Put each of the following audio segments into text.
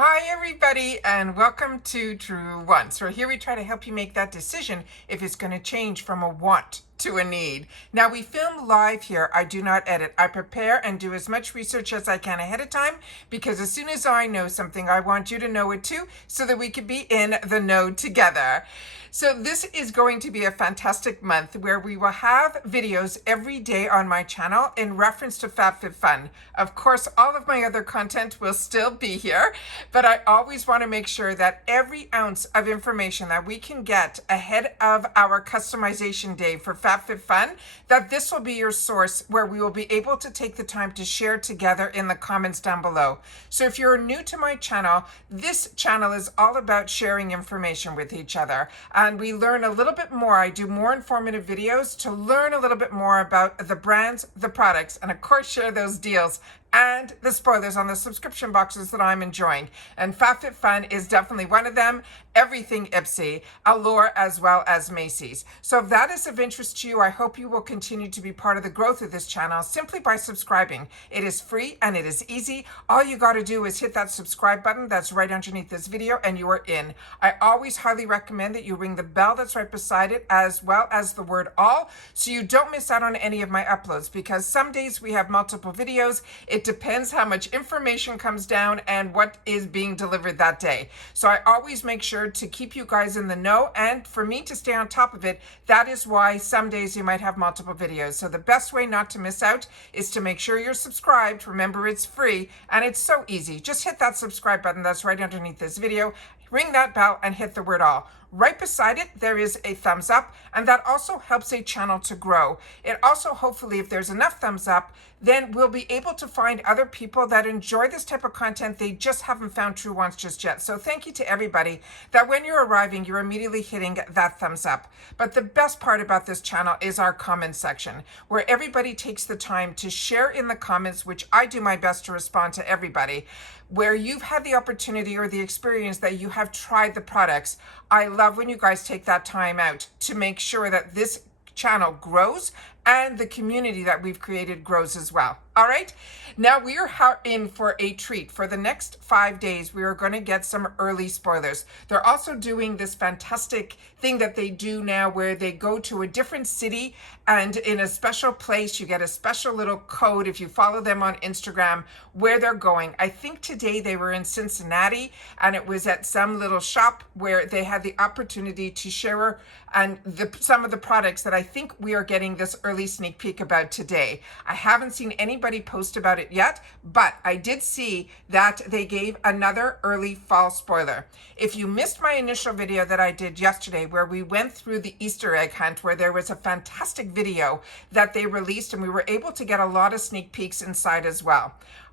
Hi everybody and welcome to Truewants, where here we try to help you make that decision if it's going to change from a want to a need. Now we film live here. I do not edit. I prepare and do as much research as I can ahead of time because as soon as I know something, I want you to know it too so that we can be in the know together. So this is going to be a fantastic month where we will have videos every day on my channel in reference to FABFITFUN. Of course, all of my other content will still be here, but I always want to make sure that every ounce of information that we can get ahead of our customization day for FABFITFUN, that this will be your source where we will be able to take the time to share together in the comments down below. So if you're new to my channel, this channel is all about sharing information with each other. And we learn a little bit more. I do more informative videos to learn a little bit more about the brands, the products, and of course share those deals and the spoilers on the subscription boxes that I'm enjoying. And FABFITFUN is definitely one of them. Everything Ipsy, Allure, as well as Macy's. So if that is of interest to you, I hope you will continue to be part of the growth of this channel simply by subscribing. It is free and it is easy. All you got to do is hit that subscribe button that's right underneath this video and you are in. I always highly recommend that you ring the bell that's right beside it as well as the word all so you don't miss out on any of my uploads, because some days we have multiple videos. It depends how much information comes down and what is being delivered that day. So I always make sure to keep you guys in the know, and for me to stay on top of it. That is why some days you might have multiple videos. So the best way not to miss out is to make sure you're subscribed. Remember, it's free and it's so easy. Just hit that subscribe button that's right underneath this video, ring that bell and hit the word all. Right beside it, there is a thumbs up, and that also helps a channel to grow. It also, hopefully, if there's enough thumbs up, then we'll be able to find other people that enjoy this type of content. They just haven't found Truewants just yet. So thank you to everybody that when you're arriving, you're immediately hitting that thumbs up. But the best part about this channel is our comments section, where everybody takes the time to share in the comments, which I do my best to respond to everybody, where you've had the opportunity or the experience that you have tried the products. I love when you guys take that time out to make sure that this channel grows and the community that we've created grows as well. All right, now we are in for a treat. For the next 5 days, we are going to get some early spoilers. They're also doing this fantastic thing that they do now where they go to a different city, and in a special place, you get a special little code if you follow them on Instagram where they're going. I think today they were in Cincinnati, and it was at some little shop where they had the opportunity to share and some of the products that I think we are getting this early sneak peek about today. I haven't seen anybody post about it yet, but I did see that they gave another early fall spoiler. If you missed my initial video that I did yesterday where we went through the Easter egg hunt, where there was a fantastic video that they released and we were able to get a lot of sneak peeks inside as well.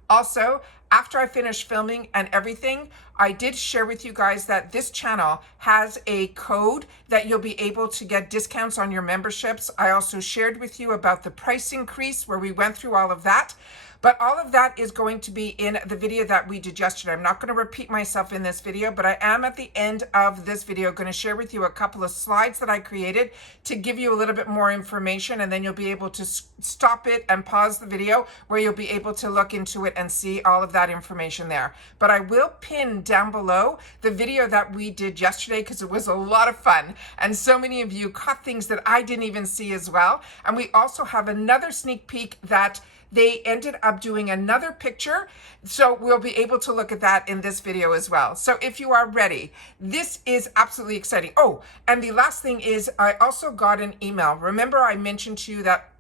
Also, after I finished filming and everything, I did share with you guys that this channel has a code that you'll be able to get discounts on your memberships. I also shared with you about the price increase where we went through all of that. But all of that is going to be in the video that we did yesterday. I'm not going to repeat myself in this video, but I am at the end of this video going to share with you a couple of slides that I created to give you a little bit more information, and then you'll be able to stop it and pause the video where you'll be able to look into it and see all of that information there. But I will pin down below the video that we did yesterday because it was a lot of fun, and so many of you caught things that I didn't even see as well. And we also have another sneak peek that they ended up doing another picture, so we'll be able to look at that in this video as well. So if you are ready, this is absolutely exciting. Oh, and the last thing is I also got an email. Remember I mentioned to you that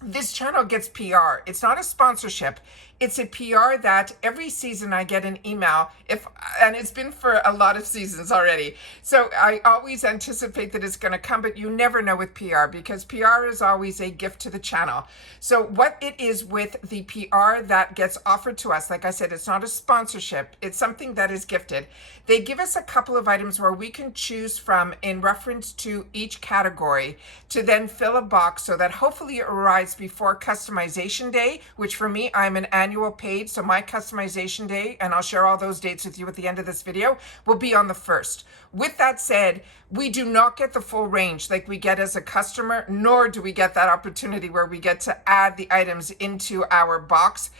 this channel gets PR. It's not a sponsorship. It's a PR that every season I get an email, and it's been for a lot of seasons already. So I always anticipate that it's going to come, but you never know with PR because PR is always a gift to the channel. So what it is with the PR that gets offered to us, like I said, it's not a sponsorship. It's something that is gifted. They give us a couple of items where we can choose from in reference to each category to then fill a box so that hopefully it arrives before customization day, which for me, I'm an annual paid, so my customization day, and I'll share all those dates with you at the end of this video, will be on the 1st. With that said, we do not get the full range like we get as a customer, nor do we get that opportunity where we get to add the items into our box.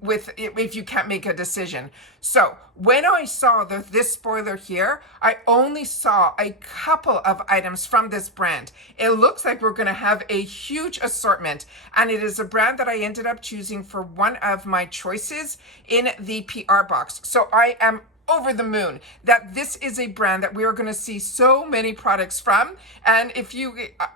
with if you can't make a decision. So when I saw this spoiler here, I only saw a couple of items from this brand. It looks like we're going to have a huge assortment, and it is a brand that I ended up choosing for one of my choices in the PR box. So I am over the moon that this is a brand that we are going to see so many products from. And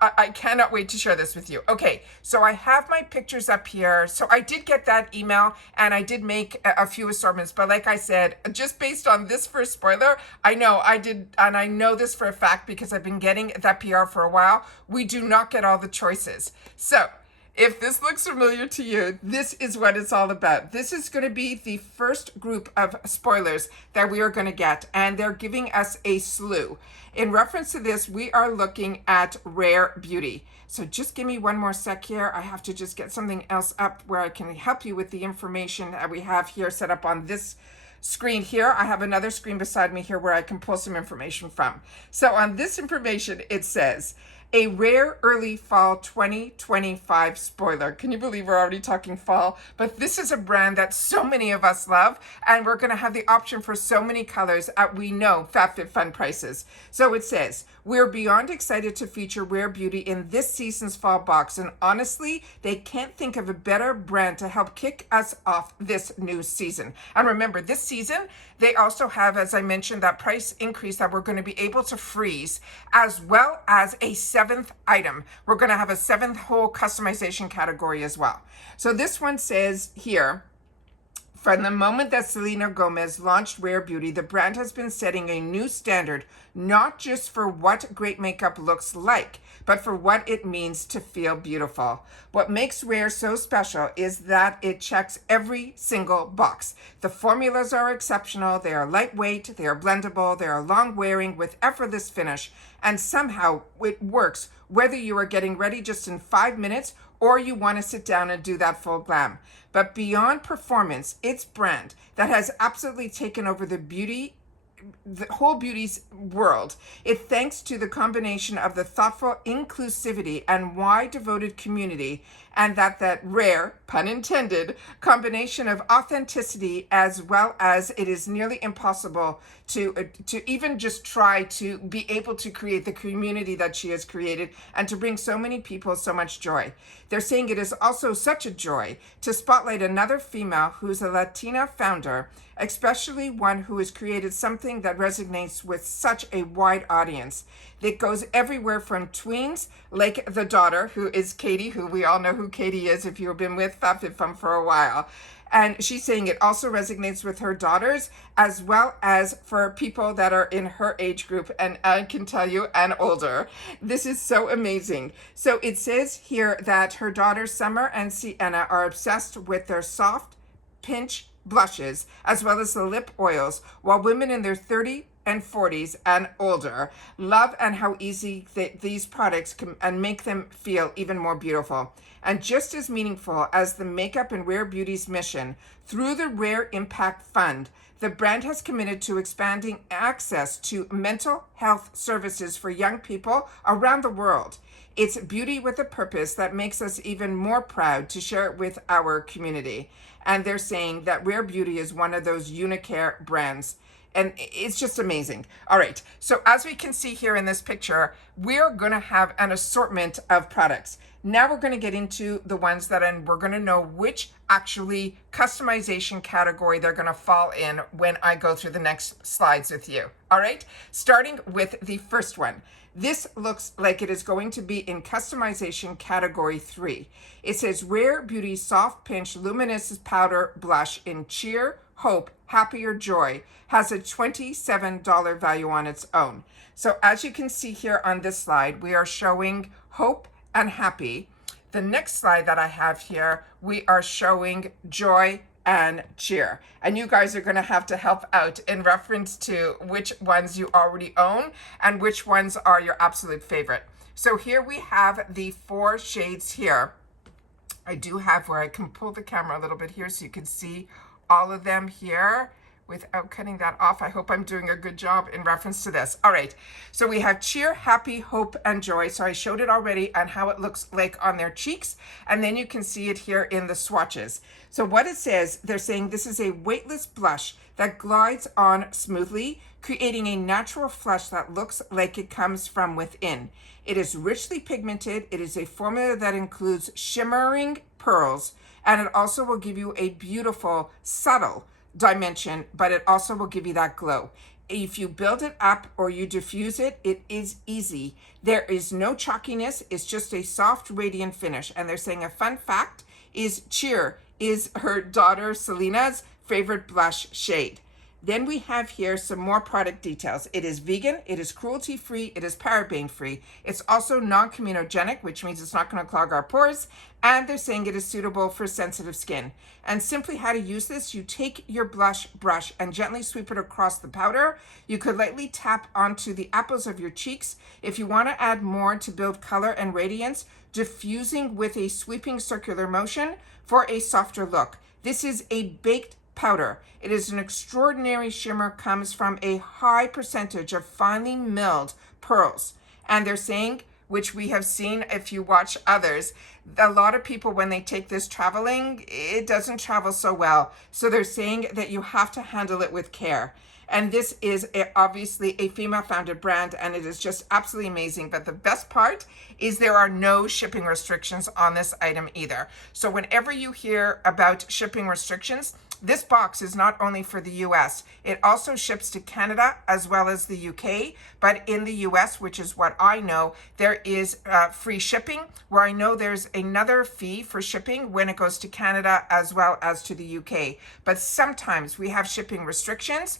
I cannot wait to share this with you. Okay, so I have my pictures up here. So I did get that email and I did make a few assortments, but like I said, just based on this first spoiler, I know I did, and I know this for a fact because I've been getting that PR for a while. We do not get all the choices. So if this looks familiar to you, this is what it's all about. This is going to be the first group of spoilers that we are going to get, and they're giving us a slew. In reference to this, we are looking at Rare Beauty. So just give me one more sec here. I have to just get something else up where I can help you with the information that we have here set up on this screen here. I have another screen beside me here where I can pull some information from. So on this information, it says, a rare early fall 2025 spoiler. Can you believe we're already talking fall? But this is a brand that so many of us love, and we're going to have the option for so many colors at, we know, FABFITFUN prices. So it says, we're beyond excited to feature Rare Beauty in this season's fall box, and honestly, they can't think of a better brand to help kick us off this new season. And remember, this season, they also have, as I mentioned, that price increase that we're going to be able to freeze, as well as a seventh item. We're going to have a seventh whole customization category as well. So this one says here, from the moment that Selena Gomez launched Rare Beauty, the brand has been setting a new standard, not just for what great makeup looks like, but for what it means to feel beautiful. What makes Rare so special is that it checks every single box. The formulas are exceptional, they are lightweight, they are blendable, they are long wearing with effortless finish, and somehow it works whether you are getting ready just in 5 minutes or you want to sit down and do that full glam. But beyond performance, it's brand that has absolutely taken over the whole beauty's world. It thanks to the combination of the thoughtful inclusivity and wide devoted community, and that rare, pun intended, combination of authenticity, as well as it is nearly impossible to even just try to be able to create the community that she has created and to bring so many people so much joy. They're saying it is also such a joy to spotlight another female who's a Latina founder, especially one who has created something that resonates with such a wide audience. It goes everywhere from tweens, like the daughter, who is Katie, who we all know who Katie is if you've been with FABFITFUN for a while. And she's saying it also resonates with her daughters, as well as for people that are in her age group, and I can tell you, and older. This is so amazing. So it says here that her daughters, Summer and Sienna, are obsessed with their soft pinch blushes, as well as the lip oils, while women in their 30s and 40s and older love and how easy these products can and make them feel even more beautiful. And just as meaningful as the Makeup and Rare Beauty's mission, through the Rare Impact Fund, the brand has committed to expanding access to mental health services for young people around the world. It's beauty with a purpose that makes us even more proud to share it with our community. And they're saying that Rare Beauty is one of those Unicare brands. And it's just amazing. All right, so as we can see here in this picture, we're going to have an assortment of products. Now we're going to get into the ones that, and we're going to know which actually customization category they're going to fall in when I go through the next slides with you. All right, starting with the first one. This looks like it is going to be in customization category 3. It says Rare Beauty Soft Pinch Luminous Powder Blush in Cheer, Hope, Happier Joy has a $27 value on its own. So as you can see here on this slide, we are showing Hope and Happy. The next slide that I have here, we are showing Joy and Cheer. And you guys are going to have to help out in reference to which ones you already own and which ones are your absolute favorite. So here we have the 4 shades here. I do have where I can pull the camera a little bit here so you can see all of them here. without cutting that off. I hope I'm doing a good job in reference to this. All right, so we have cheer, happy, hope, and joy. So I showed it already on how it looks like on their cheeks, and then you can see it here in the swatches. So what it says, they're saying this is a weightless blush that glides on smoothly, creating a natural flush that looks like it comes from within. It is richly pigmented. It is a formula that includes shimmering pearls, and it also will give you a beautiful, subtle dimension, but it also will give you that glow. If you build it up or you diffuse it, it is easy. There is no chalkiness. It's just a soft, radiant finish. And they're saying a fun fact is Cheer is her daughter Selena's favorite blush shade. Then we have here some more product details. It is vegan, it is cruelty-free, it is paraben-free. It's also non-comedogenic, which means it's not going to clog our pores. And they're saying it is suitable for sensitive skin. And simply how to use this, you take your blush brush and gently sweep it across the powder. You could lightly tap onto the apples of your cheeks. If you want to add more to build color and radiance, diffusing with a sweeping circular motion for a softer look. This is a baked powder. It is an extraordinary shimmer, comes from a high percentage of finely milled pearls. And they're saying, which we have seen if you watch others, a lot of people when they take this traveling, it doesn't travel so well. So they're saying that you have to handle it with care. And this is obviously a female-founded brand, and it is just absolutely amazing. But the best part is there are no shipping restrictions on this item either. So whenever you hear about shipping restrictions, this box is not only for the US, it also ships to Canada as well as the UK. But in the US, which is what I know, there is free shipping, where I know there's another fee for shipping when it goes to Canada as well as to the UK. But sometimes we have shipping restrictions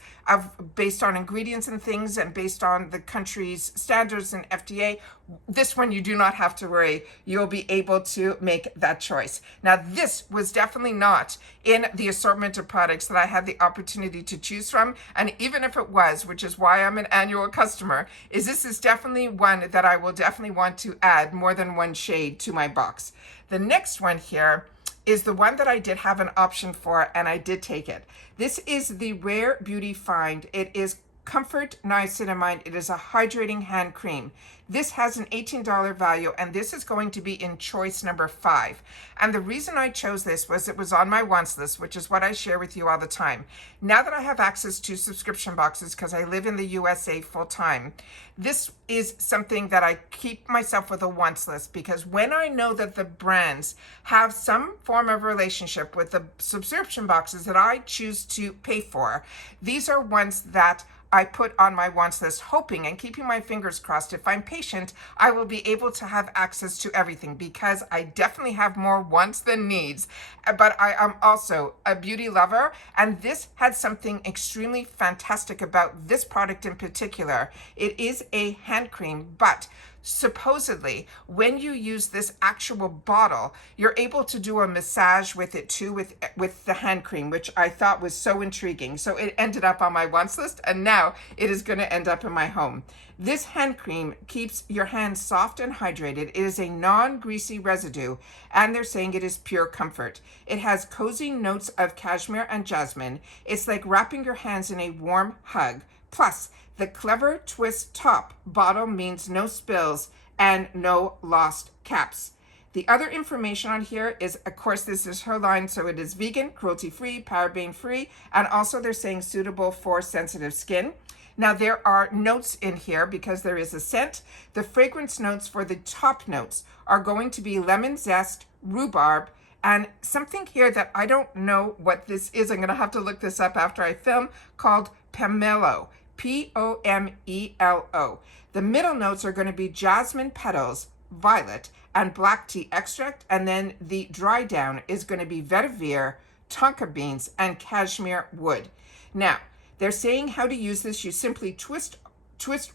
based on ingredients and things and based on the country's standards and FDA. This one you do not have to worry. You'll be able to make that choice. Now, this was definitely not in the assortment of products that I had the opportunity to choose from. And even if it was, which is why I'm an annual customer, this is definitely one that I will definitely want to add more than one shade to my box. The next one here is the one that I did have an option for, and I did take it. This is the Rare Beauty Find. It is Comfort Niacinamide. It is a hydrating hand cream. This has an $18 value, and this is going to be in choice number 5. And the reason I chose this was it was on my wants list, which is what I share with you all the time. Now that I have access to subscription boxes because I live in the USA full time, this is something that I keep myself with a wants list, because when I know that the brands have some form of relationship with the subscription boxes that I choose to pay for, these are ones that I put on my wants list, hoping and keeping my fingers crossed. If I'm patient, I will be able to have access to everything, because I definitely have more wants than needs. But I am also a beauty lover, and this had something extremely fantastic about this product in particular. It is a hand cream, but supposedly when you use this actual bottle, you're able to do a massage with it too, with the hand cream, which I thought was so intriguing. So it ended up on my wants list, and now it is going to end up in my home. This hand cream keeps your hands soft and hydrated. It is a non-greasy residue, and they're saying it is pure comfort. It has cozy notes of cashmere and jasmine. It's like wrapping your hands in a warm hug. Plus, the clever twist top bottle means no spills and no lost caps. The other information on here is, of course, this is her line, so it is vegan, cruelty-free, paraben-free, and also they're saying suitable for sensitive skin. Now, there are notes in here because there is a scent. The fragrance notes for the top notes are going to be lemon zest, rhubarb, and something here that I don't know what this is. I'm going to have to look this up after I film, called pomelo. Pomelo. The middle notes are going to be jasmine petals, violet, and black tea extract. And then the dry down is going to be vetiver, tonka beans, and cashmere wood. Now, they're saying how to use this. You simply twist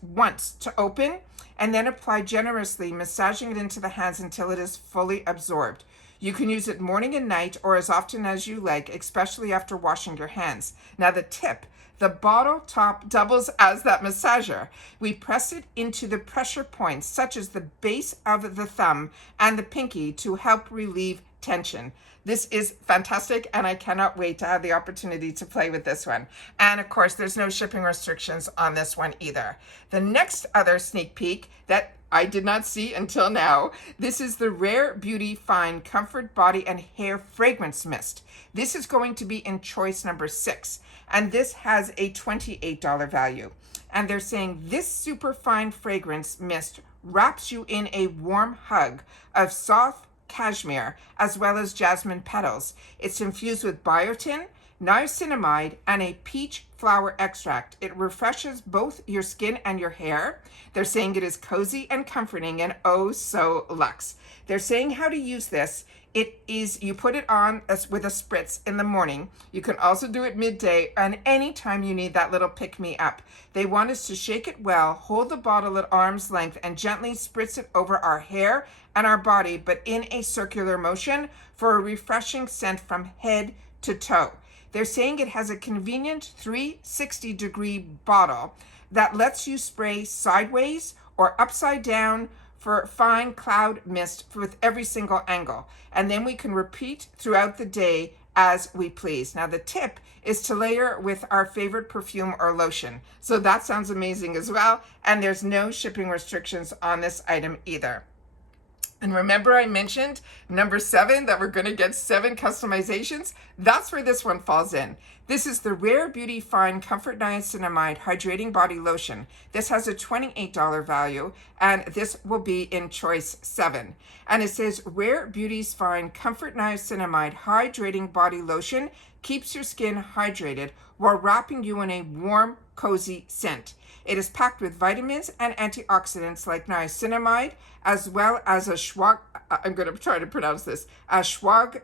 once to open, and then apply generously, massaging it into the hands until it is fully absorbed. You can use it morning and night, or as often as you like, especially after washing your hands. Now, the tip: the bottle top doubles as that massager. We press it into the pressure points, such as the base of the thumb and the pinky, to help relieve tension. This is fantastic, and I cannot wait to have the opportunity to play with this one. And of course, there's no shipping restrictions on this one either. The next other sneak peek that I did not see until now, this is the Rare Beauty Fine Comfort Body and Hair Fragrance Mist. This is going to be in choice number 6, and this has a $28 value. And they're saying this super fine fragrance mist wraps you in a warm hug of soft cashmere as well as jasmine petals. It's infused with biotin, niacinamide, and a peach flower extract. It refreshes both your skin and your hair. They're saying it is cozy and comforting and oh so luxe. They're saying how to use this. It is, you put it on with a spritz in the morning. You can also do it midday and anytime you need that little pick-me-up. They want us to shake it well, hold the bottle at arm's length, and gently spritz it over our hair and our body, but in a circular motion for a refreshing scent from head to toe. They're saying it has a convenient 360-degree bottle that lets you spray sideways or upside down for fine cloud mist with every single angle. And then we can repeat throughout the day as we please. Now the tip is to layer with our favorite perfume or lotion. So that sounds amazing as well. And there's no shipping restrictions on this item either. And remember I mentioned number 7 that we're going to get 7 customizations? That's where this one falls in. This is the Rare Beauty Fine Comfort Niacinamide Hydrating Body Lotion. This has a $28 value, and this will be in choice 7. And it says Rare Beauty's Fine Comfort Niacinamide Hydrating Body Lotion keeps your skin hydrated while wrapping you in a warm, cozy scent. It is packed with vitamins and antioxidants like niacinamide, as well as a I'm going to try to pronounce this, ashwagandha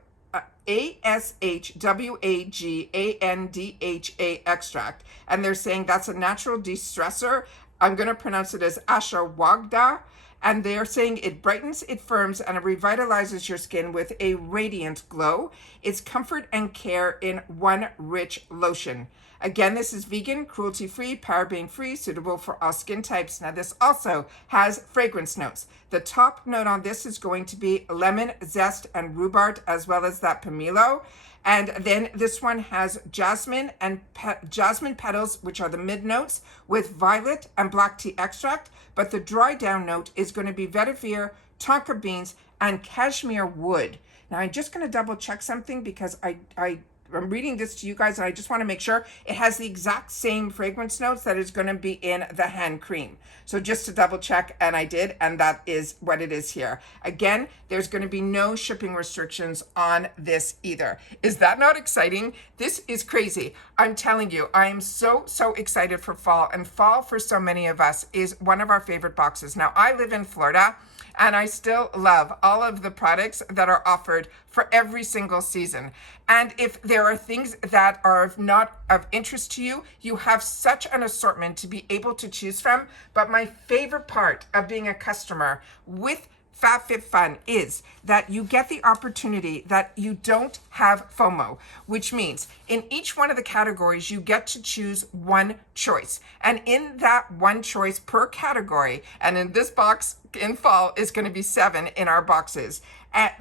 extract. And they're saying that's a natural de-stressor. I'm going to pronounce it as ashwagandha. And they're saying it brightens, it firms, and it revitalizes your skin with a radiant glow. It's comfort and care in one rich lotion. Again, this is vegan, cruelty-free, paraben-free, suitable for all skin types. Now, this also has fragrance notes. The top note on this is going to be lemon, zest, and rhubarb, as well as that pomelo. And then this one has jasmine and jasmine petals, which are the mid notes, with violet and black tea extract. But the dry down note is going to be vetiver, tonka beans, and cashmere wood. Now, I'm just going to double check something because I'm reading this to you guys and I just want to make sure it has the exact same fragrance notes that is going to be in the hand cream. So just to double check, and I did, and that is what it is here. Again, there's going to be no shipping restrictions on this either. Is that not exciting? This is crazy. I'm telling you, I am so excited for fall, and fall for so many of us is one of our favorite boxes. Now, I live in Florida, and I still love all of the products that are offered for every single season. And if there are things that are not of interest to you, you have such an assortment to be able to choose from. But my favorite part of being a customer with FABFITFUN is that you get the opportunity that you don't have FOMO, which means in each one of the categories, you get to choose one choice. And in that one choice per category, and in this box in fall is going to be 7 in our boxes,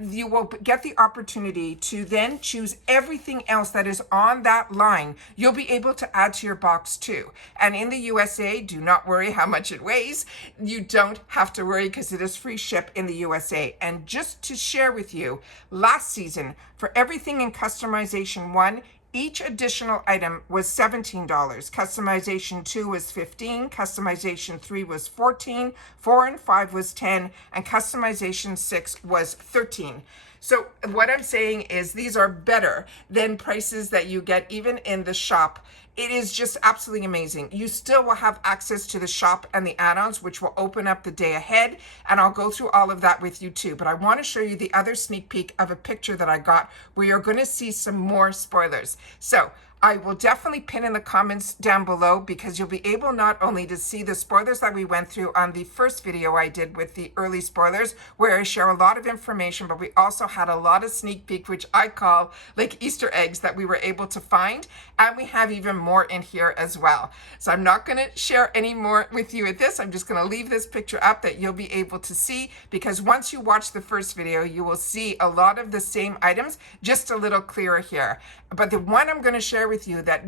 you will get the opportunity to then choose everything else that is on that line. You'll be able to add to your box too. And in the USA, do not worry how much it weighs. You don't have to worry because it is free ship in the USA. And just to share with you, last season, for everything in customization 1, each additional item was $17. Customization 2 was $15. Customization 3 was $14. 4 and 5 was $10. And customization 6 was $13. So what I'm saying is these are better than prices that you get even in the shop. It is just absolutely amazing. You still will have access to the shop and the add-ons, which will open up the day ahead. And I'll go through all of that with you too. But I want to show you the other sneak peek of a picture that I got where you're going to see some more spoilers. So I will definitely pin in the comments down below, because you'll be able not only to see the spoilers that we went through on the first video I did with the early spoilers, where I share a lot of information, but we also had a lot of sneak peek, which I call like Easter eggs that we were able to find. And we have even more in here as well. So I'm not going to share any more with you at this. I'm just going to leave this picture up that you'll be able to see, because once you watch the first video, you will see a lot of the same items, just a little clearer here. But the one I'm going to share with you that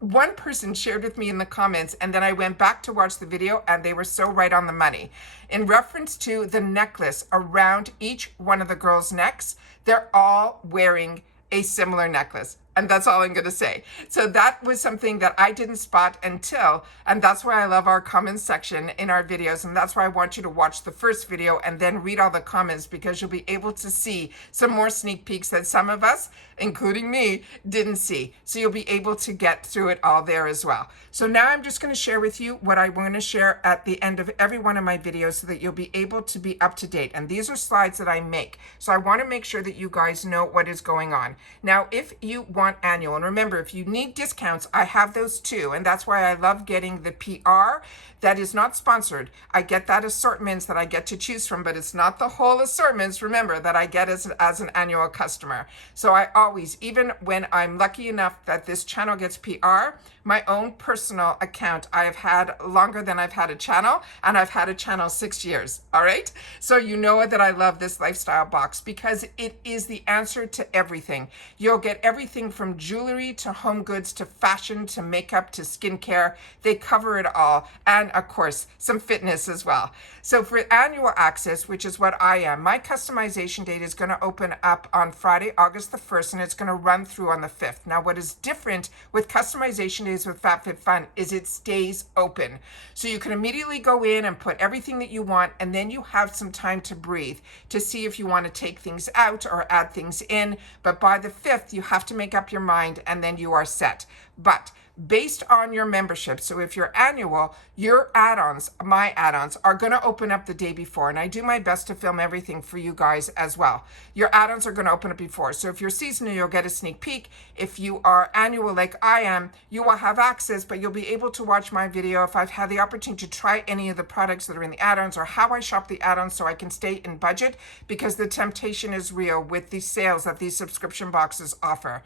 one person shared with me in the comments, and then I went back to watch the video and they were so right on the money. In reference to the necklace around each one of the girls' necks, they're all wearing a similar necklace. And that's all I'm going to say. So that was something that I didn't spot until, and that's why I love our comments section in our videos. And that's why I want you to watch the first video and then read all the comments, because you'll be able to see some more sneak peeks that some of us, including me, didn't see. So you'll be able to get through it all there as well. So now I'm just going to share with you what I want to share at the end of every one of my videos, so that you'll be able to be up to date. And these are slides that I make. So I want to make sure that you guys know what is going on. Now, if you want annual, and remember, if you need discounts, I have those too, and that's why I love getting the PR that is not sponsored. I get that assortments that I get to choose from, but it's not the whole assortments, remember, that I get as an annual customer. So I always, even when I'm lucky enough that this channel gets PR, my own personal account I have had longer than I've had a channel, and I've had a channel 6 years. All right, so you know that I love this lifestyle box, because it is the answer to everything. You'll get everything from jewelry to home goods to fashion to makeup to skincare. They cover it all, and of course some fitness as well. So for annual access, which is what I am, my customization date is going to open up on Friday, August the 1st, and it's going to run through on the 5th. Now, what is different with customization days with FABFITFUN is it stays open. So you can immediately go in and put everything that you want, and then you have some time to breathe to see if you want to take things out or add things in. But by the 5th, you have to make up your mind, and then you are set. But based on your membership, so if you're annual, your add-ons, my add-ons, are going to open up the day before, and I do my best to film everything for you guys as well. Your add-ons are going to open up before. So if you're seasonal, you'll get a sneak peek. If you are annual like I am, you will have access, but you'll be able to watch my video if I've had the opportunity to try any of the products that are in the add-ons, or how I shop the add-ons so I can stay in budget, because the temptation is real with the sales that these subscription boxes offer.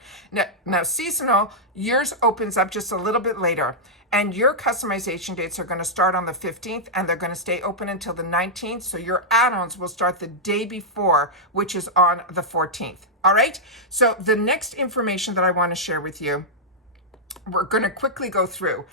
Now seasonal, yours opens up just a little bit later, and your customization dates are going to start on the 15th, and they're going to stay open until the 19th. So your add-ons will start the day before, which is on the 14th. All right. So the next information that I want to share with you, we're going to quickly go through.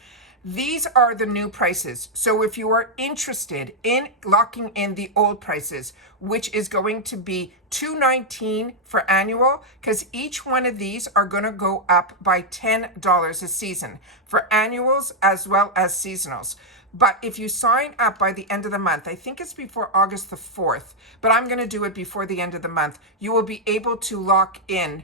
These are the new prices. So if you are interested in locking in the old prices, which is going to be $219 for annual, because each one of these are going to go up by $10 a season for annuals as well as seasonals. But if you sign up by the end of the month, I think it's before August the 4th, but I'm going to do it before the end of the month, you will be able to lock in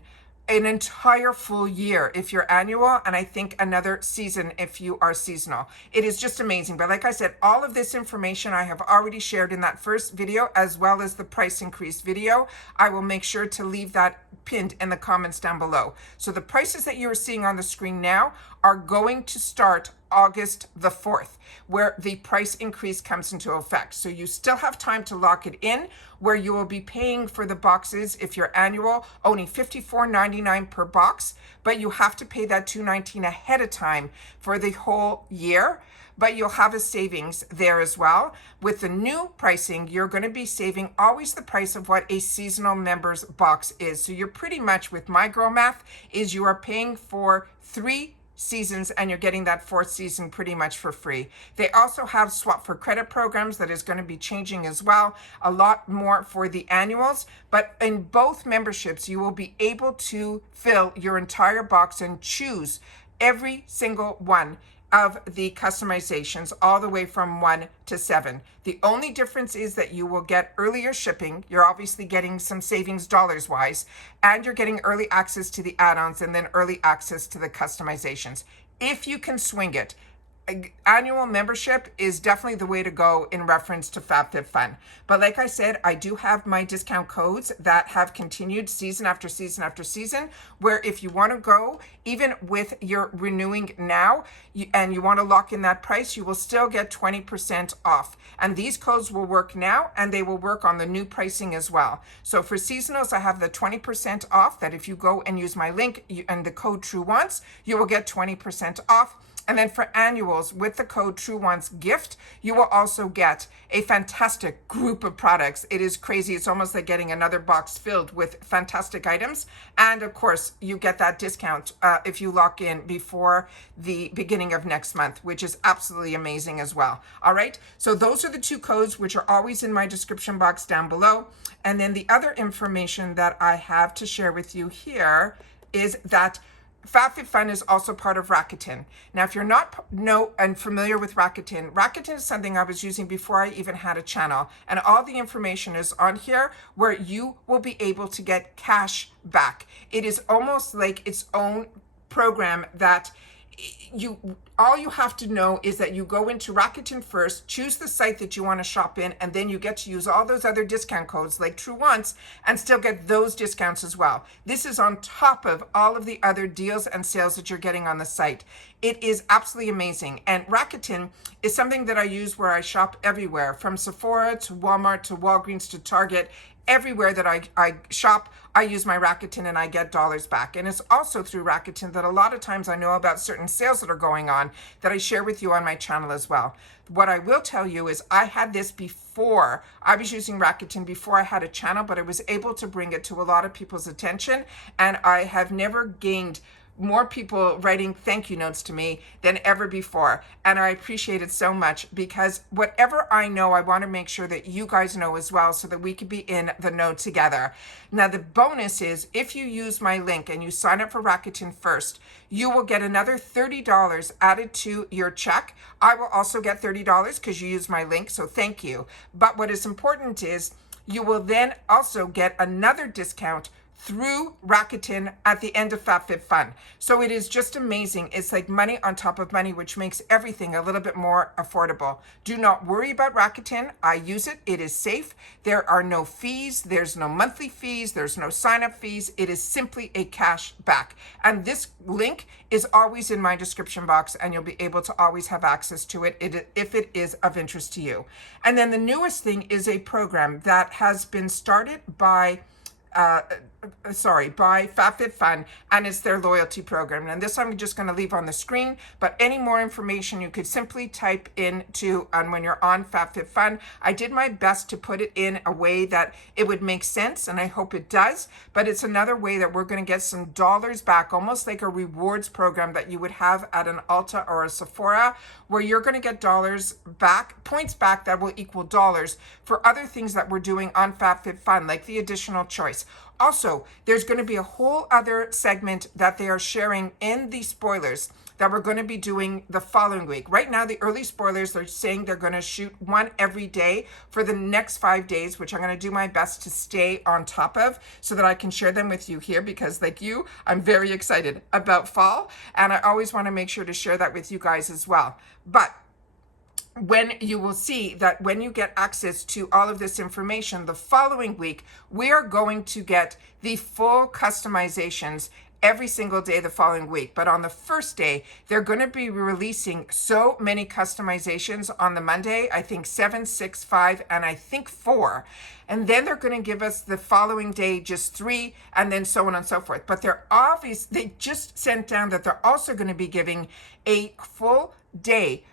an entire full year if you're annual, and I think another season if you are seasonal. It is just amazing. But like I said, all of this information I have already shared in that first video, as well as the price increase video. I will make sure to leave that pinned in the comments down below. So the prices that you're seeing on the screen now are going to start August the 4th, where the price increase comes into effect. So you still have time to lock it in, where you will be paying for the boxes, if you're annual, only $54.99 per box, but you have to pay that $219 ahead of time for the whole year. But you'll have a savings there as well. With the new pricing, you're going to be saving always the price of what a seasonal member's box is. So you're pretty much, with my girl math, is you are paying for 3 seasons, and you're getting that 4th season pretty much for free. They also have swap for credit programs that is going to be changing as well. A lot more for the annuals, but in both memberships, you will be able to fill your entire box and choose every single one of the customizations, all the way from 1 to 7. The only difference is that you will get earlier shipping. You're obviously getting some savings dollars wise, and you're getting early access to the add-ons, and then early access to the customizations. If you can swing it, annual membership is definitely the way to go in reference to FABFITFUN. But like I said, I do have my discount codes that have continued season after season after season, where if you want to go, even with your renewing now, and you want to lock in that price, you will still get 20% off. And these codes will work now, and they will work on the new pricing as well. So for seasonals, I have the 20% off that if you go and use my link and the code Truewants, you will get 20% off. And then for annuals, with the code Truewants gift, you will also get a fantastic group of products. It is crazy. It's almost like getting another box filled with fantastic items. And of course, you get that discount if you lock in before the beginning of next month, which is absolutely amazing as well. All right. So those are the two codes, which are always in my description box down below. And then the other information that I have to share with you here is that FABFITFUN is also part of Rakuten. Now, if you're not familiar with Rakuten, Rakuten is something I was using before I even had a channel. And all the information is on here where you will be able to get cash back. It is almost like its own program that all you have to know is that you go into Rakuten first, choose the site that you want to shop in, and then you get to use all those other discount codes like Truewants and still get those discounts as well. This is on top of all of the other deals and sales that you're getting on the site. It is absolutely amazing. And Rakuten is something that I use where I shop everywhere, from Sephora to Walmart to Walgreens to Target. Everywhere that I shop, I use my Rakuten and I get dollars back. And it's also through Rakuten that a lot of times I know about certain sales that are going on that I share with you on my channel as well. What I will tell you is I had this before. I was using Rakuten before I had a channel, but I was able to bring it to a lot of people's attention. And I have never gained more people writing thank you notes to me than ever before. And I appreciate it so much because whatever I know, I want to make sure that you guys know as well so that we can be in the know together. Now, the bonus is if you use my link and you sign up for Rakuten first, you will get another $30 added to your check. I will also get $30 because you use my link. So thank you. But what is important is you will then also get another discount through Rakuten at the end of FABFITFUN. So it is just amazing. It's like money on top of money, which makes everything a little bit more affordable. Do not worry about Rakuten. I use it. It is safe. There are no fees. There's no monthly fees. There's no sign-up fees. It is simply a cash back. And this link is always in my description box, and you'll be able to always have access to it if it is of interest to you. And then the newest thing is a program that has been started by FABFITFUN, and it's their loyalty program. And this I'm just going to leave on the screen, but any more information you could simply type into when you're on FABFITFUN. I did my best to put it in a way that it would make sense, and I hope it does, but it's another way that we're going to get some dollars back, almost like a rewards program that you would have at an Ulta or a Sephora, where you're going to get dollars back, points back that will equal dollars for other things that we're doing on FABFITFUN, like the additional choice. Also, there's going to be a whole other segment that they are sharing in the spoilers that we're going to be doing the following week. Right now, the early spoilers are saying they're going to shoot one every day for the next 5 days, which I'm going to do my best to stay on top of so that I can share them with you here because, like you, I'm very excited about fall, and I always want to make sure to share that with you guys as well. But when you will see that when you get access to all of this information, the following week, we are going to get the full customizations every single day the following week. But on the first day, they're going to be releasing so many customizations on the Monday, I think 7, 6, 5, and I think 4. And then they're going to give us the following day just 3, and then so on and so forth. But they just sent down that they're also going to be giving a full day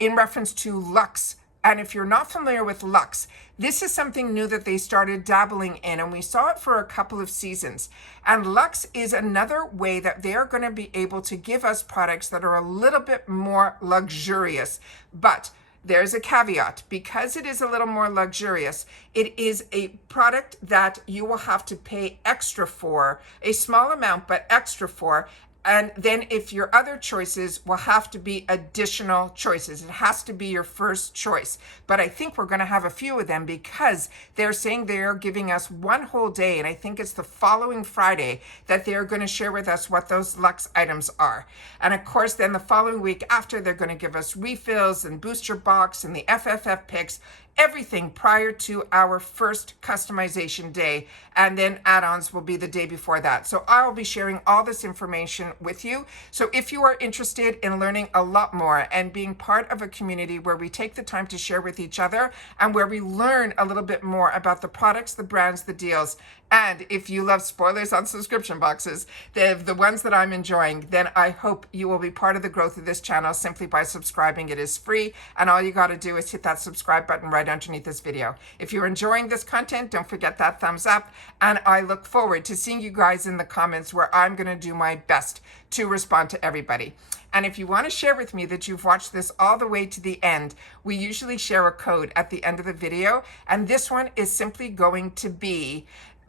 in reference to Luxe. And if you're not familiar with Luxe, this is something new that they started dabbling in, and we saw it for a couple of seasons. And Luxe is another way that they're going to be able to give us products that are a little bit more luxurious. But there's a caveat. Because it is a little more luxurious, it is a product that you will have to pay extra for, a small amount, but extra for, And then if your other choices will have to be additional choices. It has to be your first choice. But I think we're going to have a few of them because they're saying they're giving us one whole day, and I think it's the following Friday, that they're going to share with us what those luxe items are. And of course, then the following week after, they're going to give us refills and booster box and the FFF picks, everything prior to our first customization day, and then add-ons will be the day before that. So I'll be sharing all this information with you. So if you are interested in learning a lot more and being part of a community where we take the time to share with each other and where we learn a little bit more about the products, the brands, the deals, and if you love spoilers on subscription boxes, the ones that I'm enjoying, then I hope you will be part of the growth of this channel simply by subscribing. It is free, and all you got to do is hit that subscribe button right underneath this video. If you're enjoying this content, don't forget that thumbs up, and I look forward to seeing you guys in the comments where I'm going to do my best to respond to everybody. And if you want to share with me that you've watched this all the way to the end, we usually share a code at the end of the video, and this one is simply going to be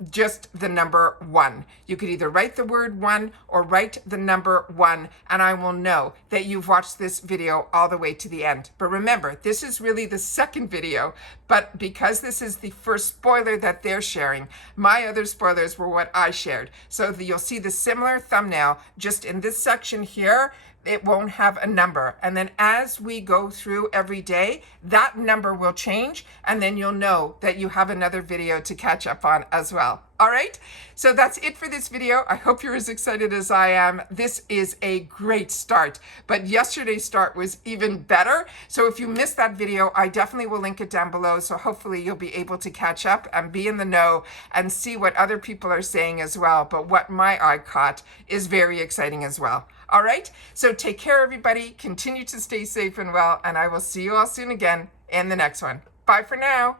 just the number 1. You could either write the word 1 or write the number 1, and I will know that you've watched this video all the way to the end. But remember, this is really the second video, but because this is the first spoiler that they're sharing, my other spoilers were what I shared. So you'll see the similar thumbnail just in this section here. It won't have a number. And then as we go through every day, that number will change, and then you'll know that you have another video to catch up on as well. All right, so that's it for this video. I hope you're as excited as I am. This is a great start, but yesterday's start was even better. So if you missed that video, I definitely will link it down below. So hopefully you'll be able to catch up and be in the know and see what other people are saying as well. But what my eye caught is very exciting as well. All right, so take care, everybody. Continue to stay safe and well, and I will see you all soon again in the next one. Bye for now.